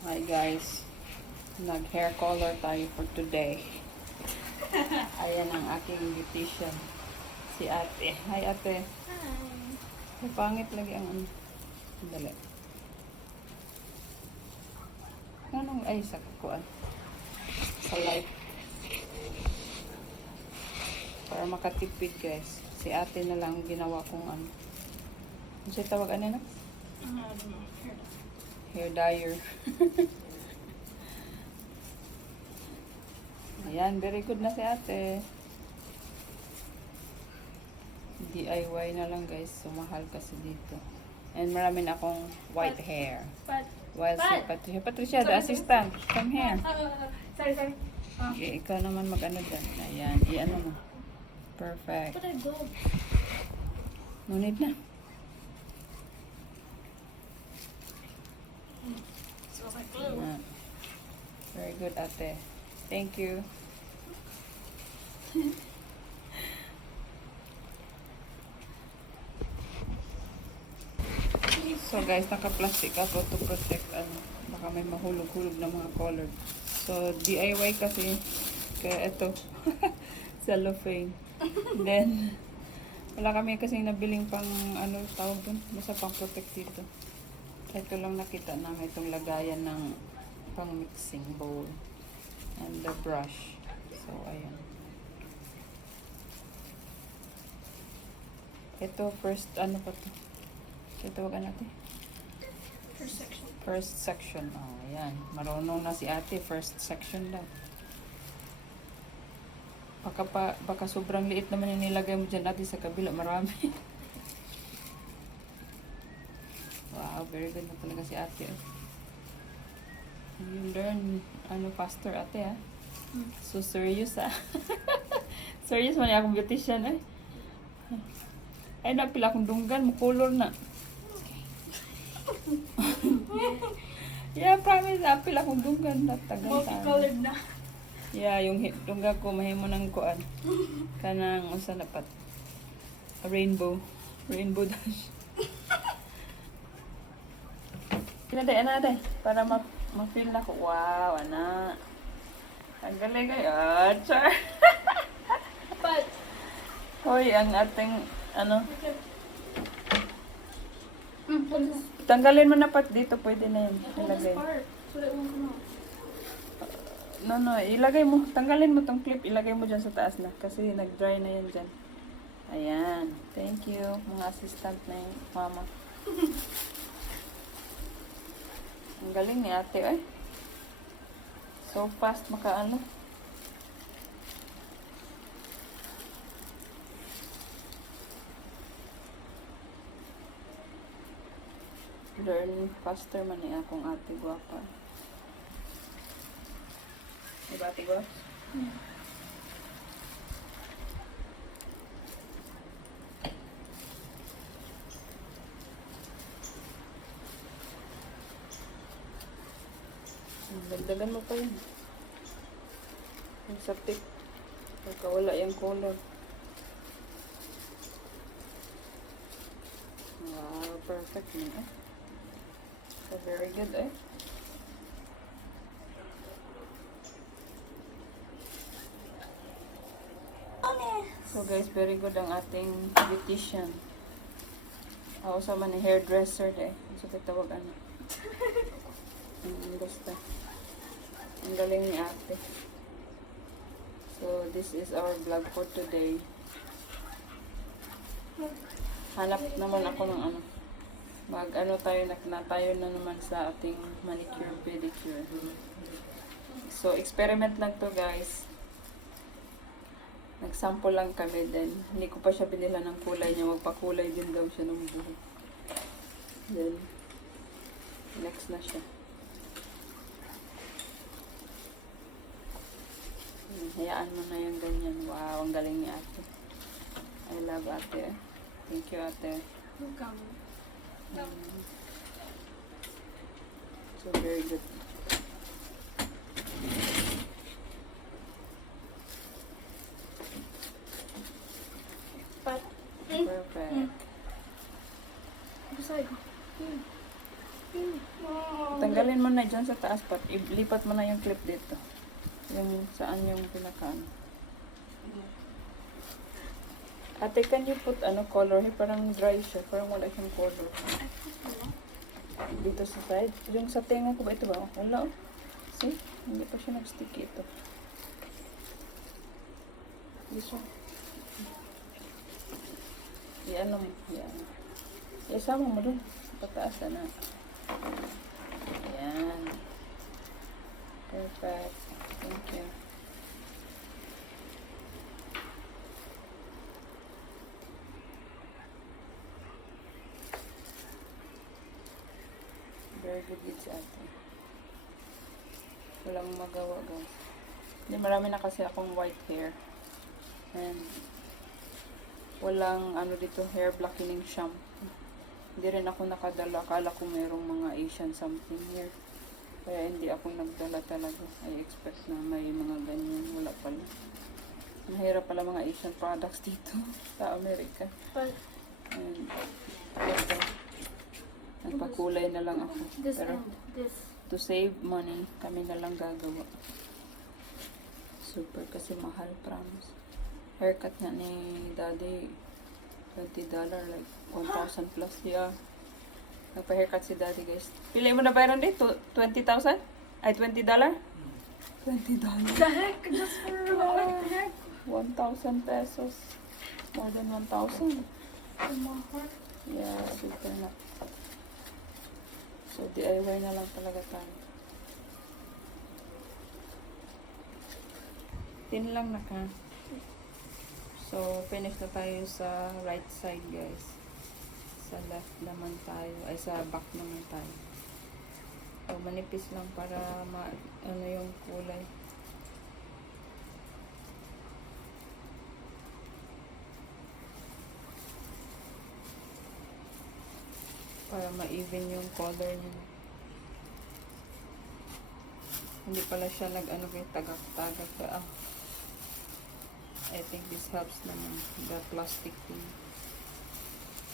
Hi guys, nag-hair color tayo for today. Ayan ang aking beautician, si ate. Hi ate. Hi. Ay, pangit lagi ang ano. Dali. Anong ay sa kukuan? Sa light. Para makatipid guys. Si ate na lang ginawa kong ano. Ano siya tawag ano na? I don't know. Hair dyer. Ayan, very good na si ate. DIY na lang guys. Sumahal kasi dito. And marami na akong white hair. But, While si Patricia. Patricia, the assistant. Come here. sorry. Okay, ikaw naman mag-ano dyan. Ayan, i-ano mo. Perfect. But I go. No need na. Smells like glue. Ayan. Very good, ate. Thank you. So guys, naka-plastic ako to protect ano, baka may mahulog-hulog na mga color. So DIY kasi kaya ito cellophane. Then wala kami kasi nabiling pang ano tawag dun, basta pang protect dito. Ito lang nakita namin itong lagayan ng pang mixing bowl and the brush. So ayan. Ito first ano pa to? Ito tawagan natin. First section. First section. Oh, ayan. Marunong na si ate. First section daw. Baka sobrang liit naman yung nilagay mo dyan ate sa kabila. Marami. Wow, very good na talaga si ate. Oh. You learn ano faster ate ah. So serious ah. Serious man yung akong beautician eh. Ay napila akong dunggan mo color na. Yeah, promise. Apil akong dunggan. Multicolored na. Yeah, yung dunggan ko, mahimo ng kuan. Kanang, usa dapat. A rainbow. Rainbow dash. Ana, day. Para ma-feel na ko. Wow, ana. Ang galing kayo. Char. But, Hoy, ang ating, ano, what is tanggalin mo na pat dito. Pwede na yun. this Ilagay. part? So that it won't come out. No, ilagay mo. Tanggalin mo tong clip. Ilagay mo dyan sa taas na. Kasi nag-dry na yan dyan. Ayan. Thank you. Mga assistant na yung mama. Ang galing ni ate, eh. So fast makaano. Learn faster man ni akong ate guwapa. Diba ate guwapa? Dagdagan mo pa yun. Yung sa tip. Pagkawala yung color. Wow, perfect na eh. So, very good eh. So guys, very good ang ating beautician. Ako sa man ni hairdresser eh. So tawag ano. Basta. Ang galing ni ate. So this is our vlog for today. Hanap naman ako ng ano. Mag-ano tayo na tayo na naman sa ating manicure pedicure. So experiment lang to guys. Nag-sample lang kami din. Hindi ko pa siya binila ng kulay niya. Magpakulay din daw siya ng buhok. Then, next na siya. Hayaan mo na yung ganyan. Wow, ang galing ni ate. I love ate. Thank you ate. Welcome. So, very good. But, Perfect. beside. Tanggalin mo na dyan sa taas pat. Ilipat mo na yung clip dito. Yung saan yung pinaka-ano. Ate, can you put color? Hey, parang dry siya. Parang wala siyang color. Dito sa side. Yung sa tenga ko ba ito ba? Wala oh. See? Hindi pa siya nag-sticky ito. This one. Yan mo. Yan. Isama mo dun. Pataas na. Yan. Perfect. Thank you. Very good with si ate. Walang magawa guys. Hindi, marami na kasi akong white hair. And walang dito hair blackening shampoo. Hindi rin ako nakadala. Akala ko merong mga Asian something here. Kaya hindi ako nagdala talaga. I expect na may mga ganyan. Wala pala. Mahirap pala mga Asian products dito sa Amerika. But And ito. Nagpakulay na lang ako. this Pero and this. to save money, kami na lang gagawa. Super kasi mahal, promise. Haircut nga ni Daddy, $20, like 1,000 plus. Yeah. Nagpa-haircut si Daddy, guys. Pili mo na bayaran din? 20,000? Ay, $20? $20. The heck? Just for what the heck? 1,000 pesos. More than 1,000. Yeah, super na. So, DIY na lang talaga tayo. Tin lang na ka. So, finish na tayo sa right side, guys. Sa left naman tayo. Ay, sa back naman tayo. So, manipis lang para yung kulay. Para ma-even yung color niya. Hindi pala siya tagak-tagak. I think this helps naman. The plastic thing.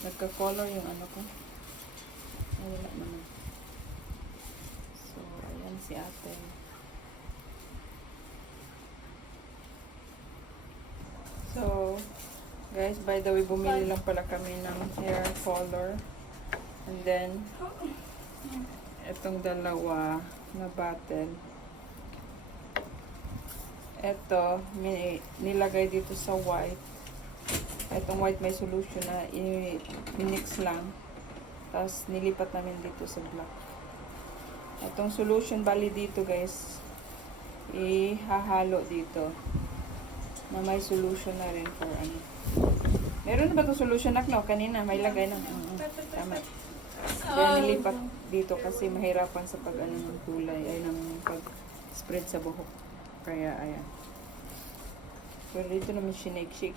Nagka-color yung ko. Ay, wala naman. So, ayan si ate. So, guys, by the way, bumili lang pala kami ng hair color. And then, itong dalawa na bottle. Ito, nilagay dito sa white. Itong white may solution na minix lang. Tapos, nilipat namin dito sa black. Itong solution, bali dito guys, ihahalo dito. Na may solution na rin for Meron na ba itong solution na kanina? May lagay na. Tama. Kaya nilipat dito kasi mahirapan sa ng kulay ay ng pag-spread sa buhok. Kaya ayan. Pero dito naman shake.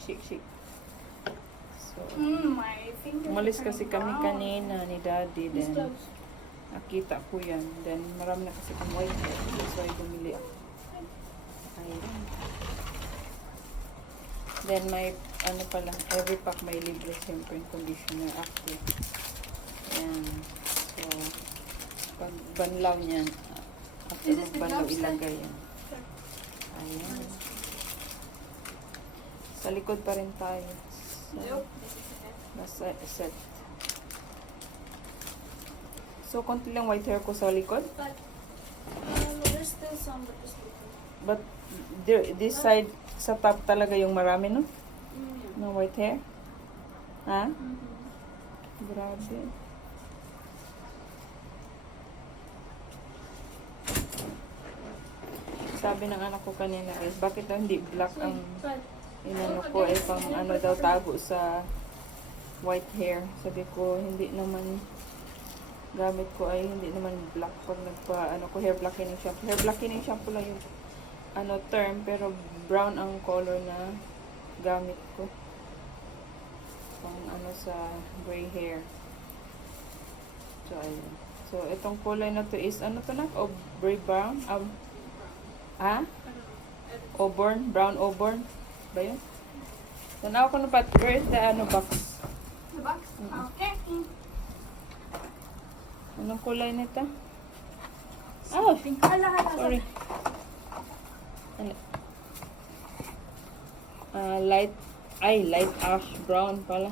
So, My finger. umalis kasi kami kanina ni Daddy. Then, nakita ko yan. Then, marami na kasi kong white hair. So, ay bumili ako. Ayan. Then, may pala, every pack may libre siyempre yung conditioner active. Ayan. So, pag banlaw niyan, after magbanlaw, ilagay yan. Ayan. Sa likod pa rin tayo. So, nasa set. So, konti lang white hair ko sa likod. But there's still some that is little. But, this side, sa top talaga yung marami, no? Yeah. No white hair. Ha? Grabe. Sabi ng anak ko kanina guys, bakit daw hindi black ang inano ko pang daw tago sa white hair. Sabi ko, hindi naman gamit ko ay hindi naman black pag hair blackening shampoo. Hair blackening shampoo lang yung term, pero brown ang color na gamit ko. Pang sa gray hair. So, ayun. So, itong kulay na to is, to na? Aubrey brown? Auburn? Brown auburn? Ba yun? Tanaw ko na pa. Where is the box? The box? Okay. Anong kulay nito? Oh, Hala, hala. sorry. Ano? Light ash brown pala.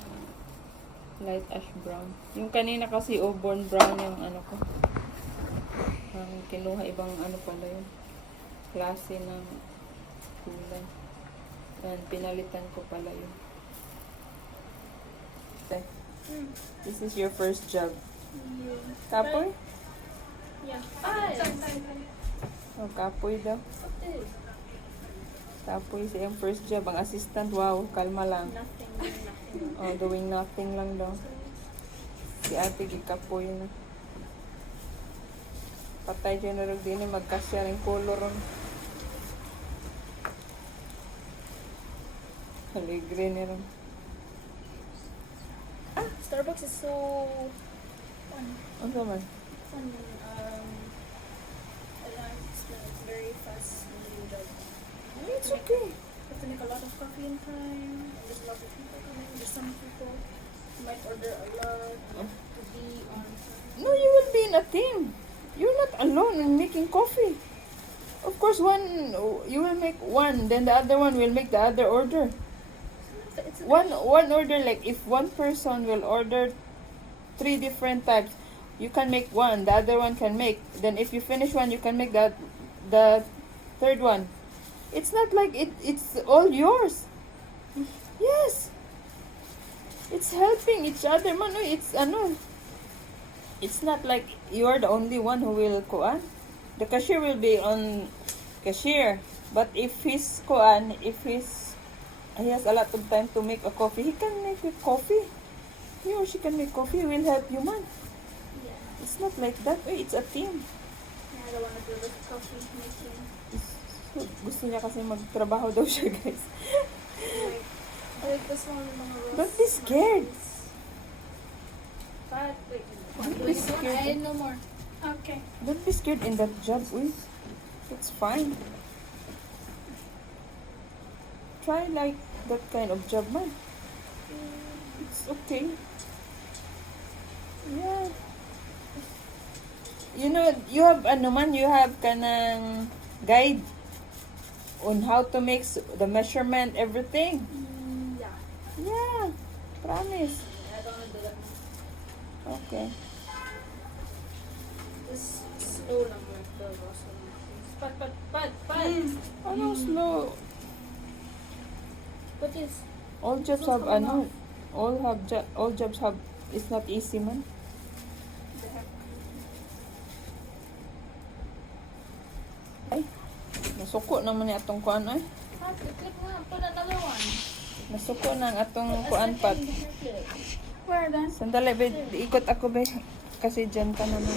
Light ash brown. Yung kanina kasi auburn brown yung ano ko. Ang kinuha ibang ano pala yun. Klase ng kulay. And pinalitan ko pala yun. Okay. This is your first job. Kapoy? Yeah. Oh, kapoy daw. Kapoy siya yung first job. Ang assistant, wow, kalma lang. Nothing. Oh, doing nothing lang daw. Si ate, gikapoy na. Patay dyan na rin din eh, magkasya rin color ron. Aligre na rin. Starbucks is so fun. Ano naman? Fun. It's very fast when you do that. It's okay. You have to make a lot of coffee in time. And there's a lot of people coming. There's some people who might order a lot to be on time. No, you will be in a team. You're not alone in making coffee. Of course, you will make one, then the other one will make the other order. It's One order, like if one person will order 3 different types, you can make one, the other one can make. Then if you finish one, you can make the third one. It's not like it's all yours. Yes. It's helping each other, man. No, it's not like you're the only one who will kuan. The cashier will be on cashier, but if he has a lot of time to make a coffee, he can make a coffee. He or she can make coffee. He will help you, man. Yeah. It's not like that way. It's a team. I don't want to do the coffee making. Gusto niya kasi magtrabaho daw siya, guys. I like this one with mga roast. Don't be scared. But wait. Don't be scared. No more. Okay. Don't be scared in that job, uy. It's fine. Try like that kind of job, man. It's okay. Yeah. You know, you have you have kanang guide on how to make the measurement, everything. Yeah. Yeah, promise. I don't want to do that now. Okay. Just slow lang like the roast. But. Ano slow? What is? All jobs have all jobs have. It's not easy, man. The heck? Ay, nasuko naman ni atong kuan ay. Click na. Put another one. Nasuko na ang atong kuan pat. Where then? Sandali, be, ikot ako be. Kasi dyan ka naman.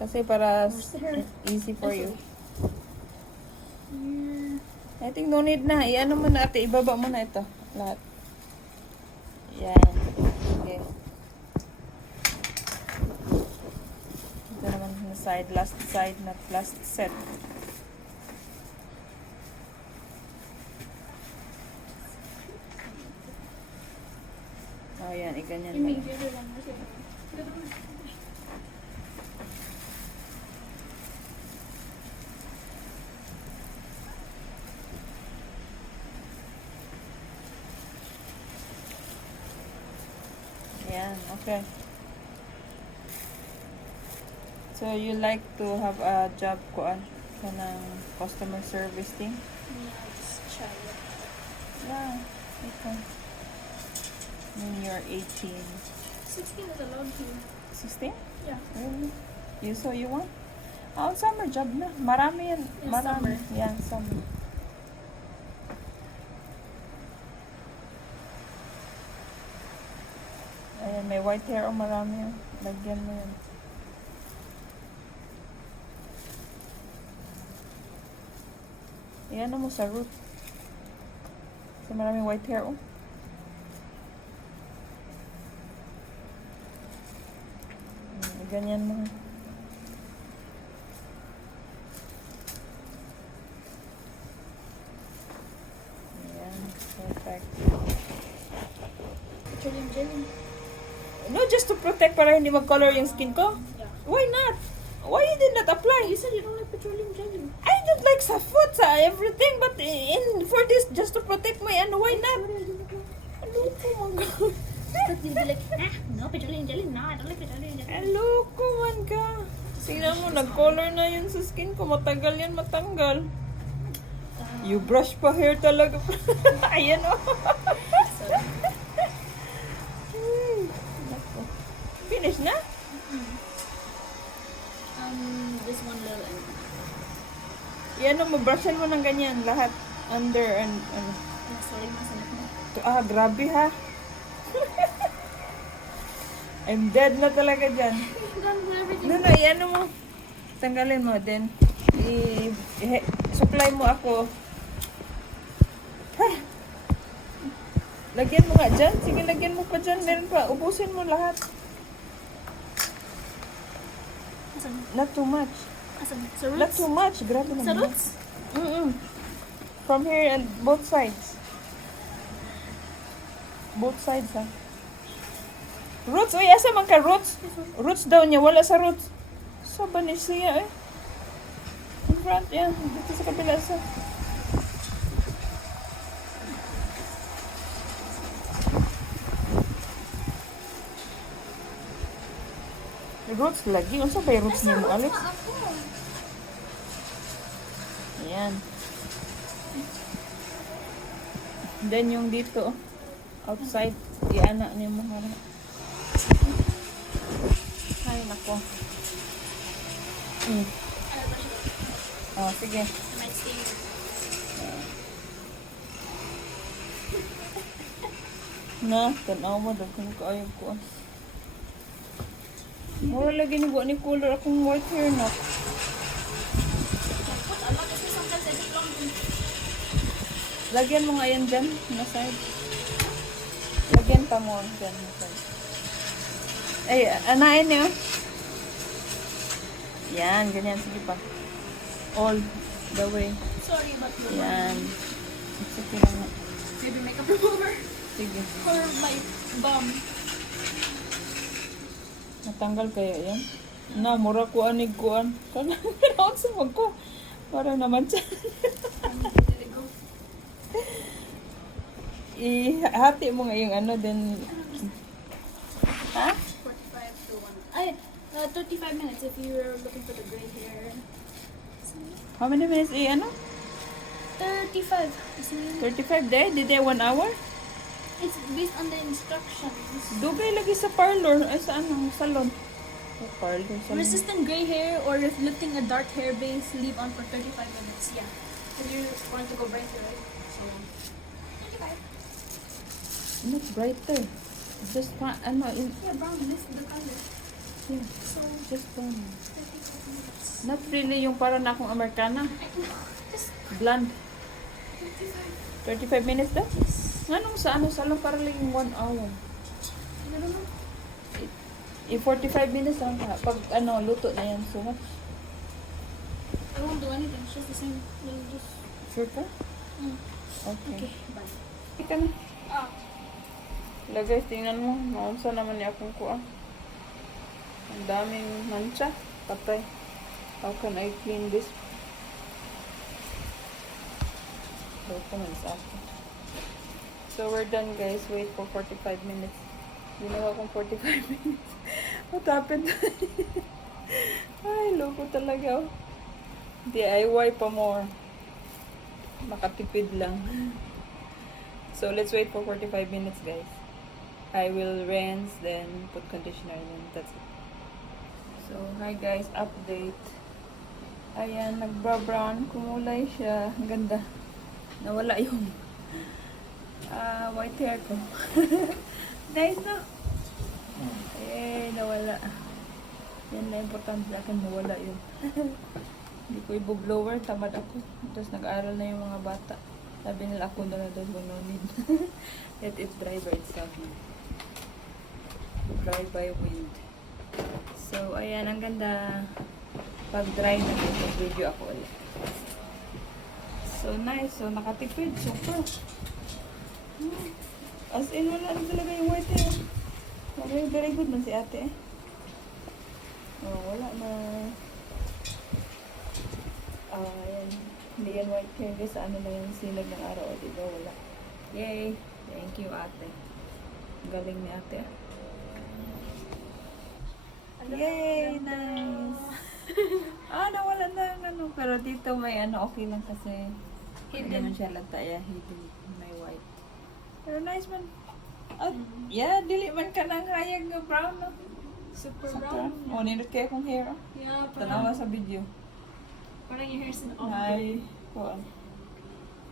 Kasi para easy for you. I think no need na. Iano mo na ate. Ibaba mo na ito. Lahat. Yan. Okay. Ito naman na side. Last side na last set. Oh, yan. Iganyan You na. make the other one. Yan. Okay. So, you like to have a job kuan ka ng customer service thing? Yeah, just try it. Yeah. Okay. When you're 18. 16 is allowed here. 16? Yeah. Really? You want? Oh, summer job na. Marami yan. Yeah, Marami. summer. Yeah, summer. Ayan, may white hair o marami yan. Lagyan mo yan. Ayan mo sa root. So, maraming white hair o. Ganyan mo. Ayan, perfect. Jelly. No, just to protect para hindi mag-color yung skin ko. Yeah. Why not? Why you did not apply? You said you don't like petroleum jelly. I don't like sa food, sa everything, but for this, just to protect my ano, why not? Sorry, I didn't know. Aloko man ka. But you'd be like, no petroleum jelly. No, I don't like petroleum jelly. Aloko man ka. Tingnan mo, nag-color na yun sa skin ko. Matagal yan matanggal. You brush pa hair talaga. Ayan o. Sorry. Nako. Finish na? This one little and Yan o, mabrushan mo ng ganyan. Lahat. Under and ano. sorry, masanap mo. Grabe ha. I'm dead na talaga dyan. Done with everything. No, iano mo. Tanggalin mo din. Supply mo ako. Ha! Lagyan mo nga dyan. Sige, lagyan mo pa dyan. Meron pa. Ubusin mo lahat. Asan? Not too much. Asan? Sa Not roots? too much. Grabe Sa naman. roots? From here and both sides. Both sides, ha? Roots. Uy, asa man ka roots? Roots daw niya. Wala sa roots. Sa ba ni siya, eh? In front, yan. Dito sa kabila sa... Roots lagi. Unsa ba yung roots niya mo, Alex? Ayan. Then yung dito, outside, iana niya mo harap. Ay, nako. Oh, sige. Might sting. Na, tanaw mo, daghan ko ayaw ko. Mura lagi ni ni color akong white hair na. Put a lot of this sometimes I just don't. Lagyan mo nga yan dyan, na side. Lagyan pa mo dyan, na side. Ay, anain niyo. Yan, ganyan. Sige pa. All the way. Sorry about the Yan. It's okay lang nga. maybe makeup remover Sige. or my bum. Natanggal kaya yan? Na, mura ko anig kuan. Kana, pero sa ko. Para naman siya. There we go. Ihati mo nga yung ano, then... Ha? 45 to 1. Ay, 35 minutes if you're looking for the gray hair. How many minutes? Ano? 35. See? 35 day? Did they 1 hour? It's based on the instructions. Dugay lagi sa parlor. Ay, sa ano? Salon. Sa parlor, salon. Resistant gray hair or if lifting a dark hair base, leave on for 35 minutes. Yeah. If you want to go brighter, right? So, 35. Not brighter. Just, ano, Yeah, brown. This is the color. yeah, So, just brown. 35 minutes. Not really yung para na akong Amerikana. I know. Just Blonde. 35. 35 minutes daw? Yes. Anong sa ano, salon para lang yung 1 hour. I don't know. 45 minutes lang ha. Pag ano, luto na yan. So much. I won't do anything. It's just the same. You'll just... Sure ka? Mm. Okay. Okay, bye. Ika na. Ah. Wala guys, tingnan mo. Maunsa naman niya akong kuha. Ang daming mancha. Patay. How can I clean this? Loko man sa akin. So we're done guys. Wait for 45 minutes. Ginawa kong 45 minutes. What happened? Ay, loko talaga. Oh. DIY pa more. Makatipid lang. So let's wait for 45 minutes guys. I will rinse, then put conditioner, and then that's it. So, hi guys, update. Ayan, nagbra-brown, kumulay siya. Ang ganda. Nawala yung white hair ko. Nice, no? Eh, nawala. Yan na importante sa akin, nawala yun. Hindi ko i-blower, tamad ako. Tapos nag-aaral na yung mga bata. Sabi nila ako na daw no need. Let it dry by itself. Dry by wind. So, ayan, ang ganda. Pag dry na dito, video ako ulit. So, nice. So, nakatipid. Super. As in, wala na talaga yung white hair. Okay, very good man si ate eh. Oh, wala na. Yan. Hindi yan white hair guys. Ano na yung sinag ng araw. O, diba? Wala. Yay! Thank you, ate. Galing ni ate. Yay! Nice! Nawala na yung ano. Pero dito may ano, okay lang kasi hindi naman siya lata. Yeah, hidden. May white. Pero nice man. At, yeah, dili man ka nang hayag nga brown, no? Super Sakto. brown. O, nindot kayo kong hair, oh. Yeah, Tanawa sa video. parang your hair's an ombre. Hi. Kuan.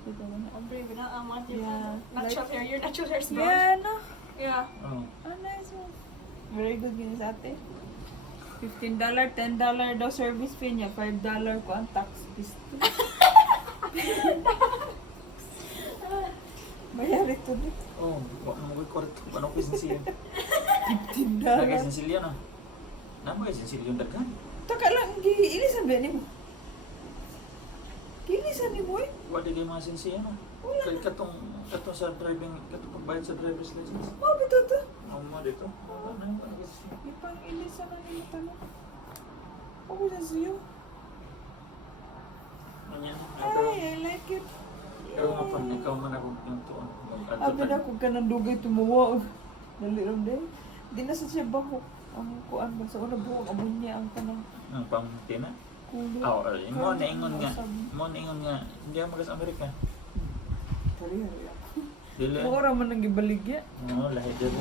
Dito mo na. Ombre, wala ang mga Yeah. natural hair. Your natural hair's brown. Yeah, no? Yeah. Oh. Nice one. Very good yun sa ate. $15, $10 daw service fee niya. $5 ko ang tax fees. Bayari to dito. Oh, ano mo ko ano ko sinsiyan. $15. Lagay sinsilyan ah. Namo kay sinsilyan daghan. Taka lang, ilisan ba ni mo? Ilisan ni mo eh. Wa di kay mga sinsiyan ah. Wala. Kay katong sa driving, katong pagbayad sa driver's license. Oh, bito to. Ang mo dito. Wala na yung Ipang ilisan na nila tanong. Okay na siyo. Ganyan. Ay, I like it. Ikaw nga pa, ikaw man ako ng tuon. Abi na kung ka nang dugay tumuwa. Dali rin din. Di na sa siya bako. Ang kuan ba sa una buwag amon niya ang kanang Ang pamtina. kulo. Oh, mo na ingon nga. Mo na ingon nga. Hindi ako magas Amerika. Hari-hari. Dili. Ora man nang gibaligya. Oo, lahi diri.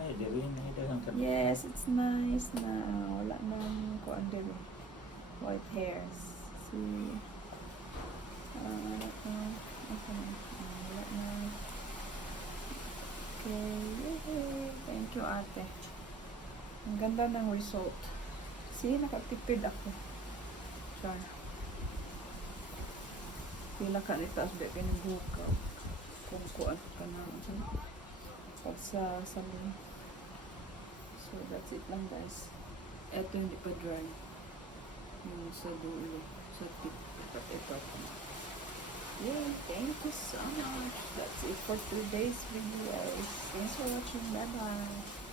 Lahi diri na idagang ka. Yes, it's nice na. Wala nang kuan diri. White hairs. See. Wala na. Okay. Yay. Thank you, ate. Ang ganda ng result. See, nakatipid ako. Char. Pila ka nito as beke ng bukaw. Kung kuan ka na. Pag sa salon. So, that's it lang guys. Eto hindi pa dry. Yung sa dulo. Sa tip. Ito. Yeah, thank you so much. That's it for today's video. Thanks for watching. Bye-bye.